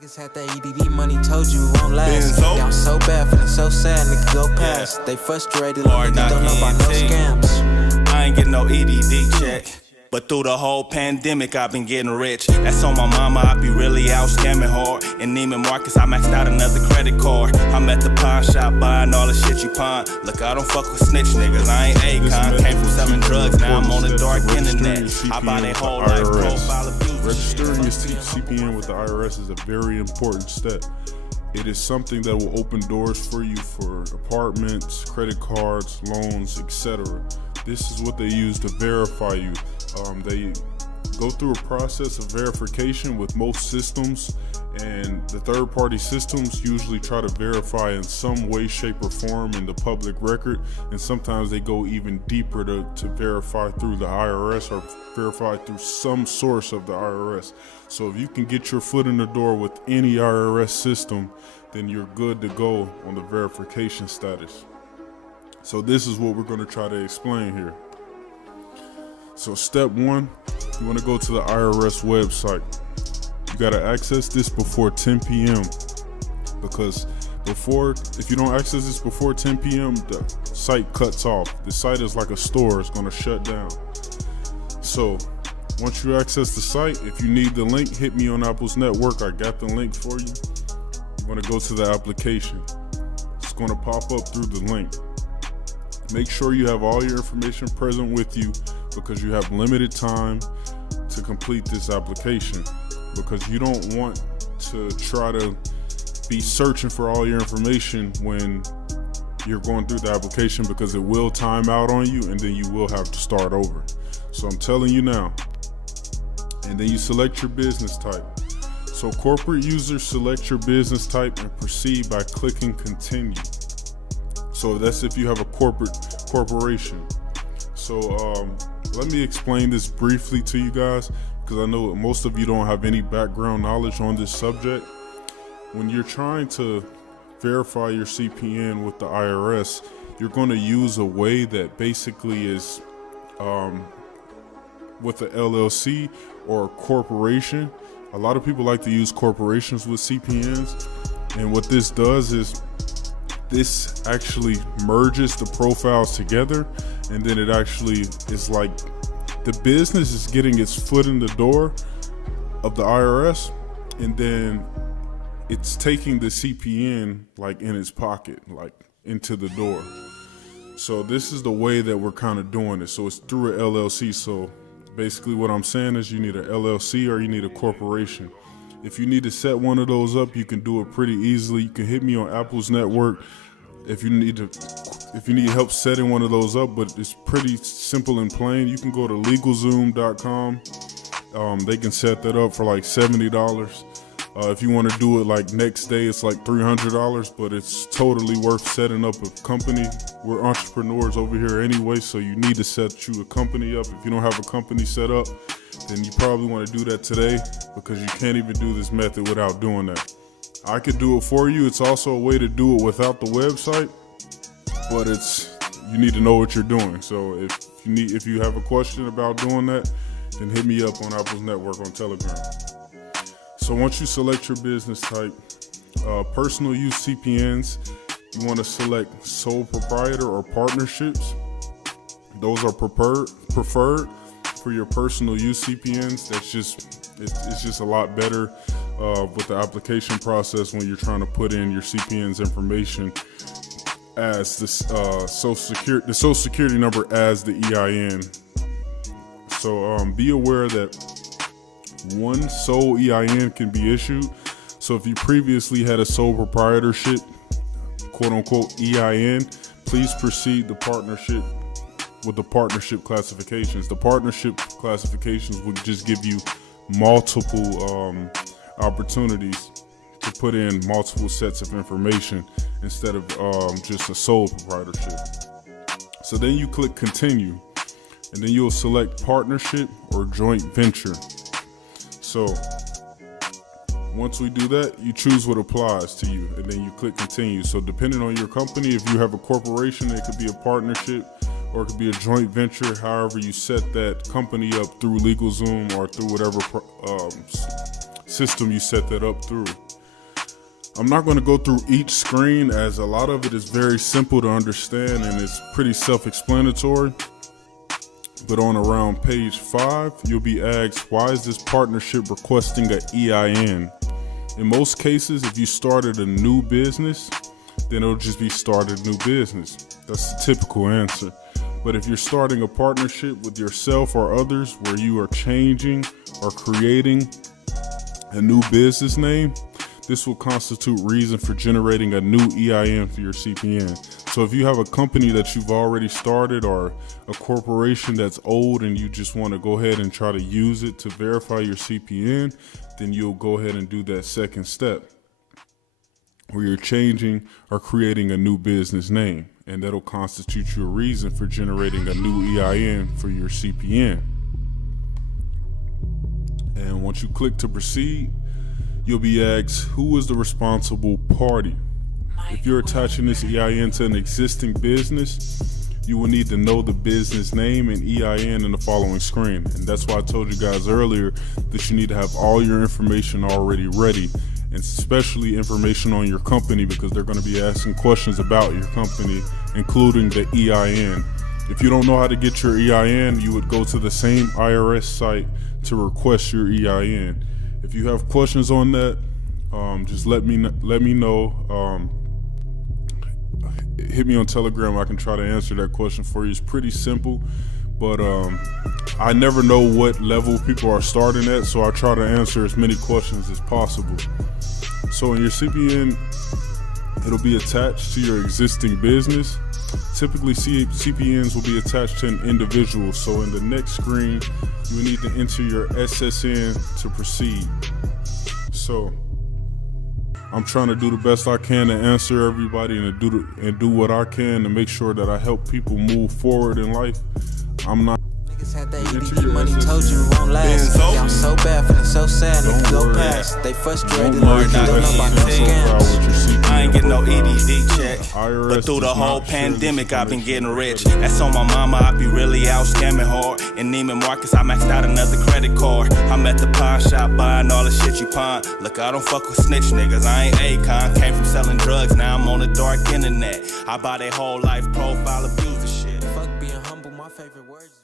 Niggas had that EDD money, told you it won't last. Y'all so bad, feeling so sad, nigga go past. They frustrated, like niggas don't know about no scams. I ain't getting no EDD check, but through the whole pandemic, I've been getting rich. That's on my mama, I be really out scamming hard. In Neiman Marcus, I maxed out another credit card. I'm at the pawn shop buying all the shit you pawn. Look, I don't fuck with snitch niggas, I ain't Akon. Came from selling drugs, now I'm on the dark internet. I buy their whole life profile abuse. Registering your CPN with the IRS is a very important step. It is something that will open doors for you for apartments, credit cards, loans, etc. This is what they use to verify you. They go through a process of verification with most systems, and the third-party systems usually try to verify in some way, shape, or form in the public record, and sometimes they go even deeper to verify through the IRS or verify through some source of the IRS. So if you can get your foot in the door with any IRS system, then you're good to go on the verification status. So this is what we're going to try to explain here. So step one, you want to go to the IRS website. You got to access this before 10 p.m. because if you don't access this before 10 p.m., the site cuts off. The site is like a store, it's going to shut down. So once you access the site, if you need the link, hit me on Apple's network. I got the link for you. You want to go to the application. It's going to pop up through the link. Make sure you have all your information present with you because you have limited time to complete this application, because you don't want to try to be searching for all your information when you're going through the application, because it will time out on you and then you will have to start over. So I'm telling you now. And then you select your business type. So corporate users, select your business type and proceed by clicking continue. So that's if you have a corporation. So let me explain this briefly to you guys, because I know most of you don't have any background knowledge on this subject. When you're trying to verify your CPN with the IRS, you're going to use a way that basically is with an LLC or a corporation. A lot of people like to use corporations with CPNs, and what this does is this actually merges the profiles together, and then it actually is like the business is getting its foot in the door of the IRS, and then it's taking the CPN like in its pocket, like into the door. So this is the way that we're kind of doing it. So it's through an LLC. So basically what I'm saying is you need an LLC or you need a corporation. If you need to set one of those up, you can do it pretty easily. You can hit me on Apple's network if you need help setting one of those up, but it's pretty simple and plain. You can go to LegalZoom.com. They can set that up for like $70. If you want to do it like next day, it's like $300, but it's totally worth setting up a company. We're entrepreneurs over here anyway, so you need to set you a company up. If you don't have a company set up, then you probably want to do that today, because you can't even do this method without doing that. I could do it for you. It's also a way to do it without the website, but you need to know what you're doing. So if you have a question about doing that, then hit me up on Apple's network on Telegram. So once you select your business type, personal use CPNs, you want to select sole proprietor or partnerships. Those are preferred for your personal use CPNs. It's just a lot better with the application process when you're trying to put in your CPN's information as the social security number as the EIN. So be aware that one sole EIN can be issued. So if you previously had a sole proprietorship, quote unquote EIN, please proceed the partnership with the partnership classifications. The partnership classifications would just give you multiple opportunities to put in multiple sets of information instead of just a sole proprietorship. So then you click continue, and then you'll select partnership or joint venture. So once we do that, you choose what applies to you, and then you click continue. So depending on your company, if you have a corporation, it could be a partnership or it could be a joint venture, however you set that company up through LegalZoom or through whatever system you set that up through. I'm not going to go through each screen as a lot of it is very simple to understand and it's pretty self-explanatory. But on around page 5, you'll be asked, why is this partnership requesting an EIN? In most cases, if you started a new business, then it'll just be started new business. That's the typical answer. But if you're starting a partnership with yourself or others where you are changing or creating a new business name, this will constitute reason for generating a new EIN for your CPN. So if you have a company that you've already started or a corporation that's old and you just want to go ahead and try to use it to verify your CPN, then you'll go ahead and do that second step where you're changing or creating a new business name, and that'll constitute you a reason for generating a new EIN for your CPN. And once you click to proceed, you'll be asked, who is the responsible party? If you're attaching this EIN to an existing business, you will need to know the business name and EIN in the following screen. And that's why I told you guys earlier that you need to have all your information already ready, and especially information on your company, because they're going to be asking questions about your company, including the EIN. If you don't know how to get your EIN, you would go to the same IRS site to request your EIN. If you have questions on that, just let me know. Hit me on Telegram. I can try to answer that question for you. It's pretty simple, but I never know what level people are starting at, so I try to answer as many questions as possible. So in your CPN, it'll be attached to your existing business. Typically, CPNs will be attached to an individual. So in the next screen, you will need to enter your SSN to proceed. So I'm trying to do the best I can to answer everybody and do what I can to make sure that I help people move forward in life. I'm not. Niggas had that EDD money, told you it won't last. Y'all so bad, feeling so sad, niggas go past. They frustrated, don't know about no scams. I ain't getting no EDD check, but through the whole pandemic I've been getting rich. That's on my mama, I be really out scamming hard. In Neiman Marcus I maxed out another credit card. I'm at the pawn shop buying all the shit you pawn. Look, I don't fuck with snitch niggas, I ain't Akon. Came from selling drugs, now I'm on the dark internet. I buy their whole life profile, abuse the shit. Fuck being humble, my favorite words.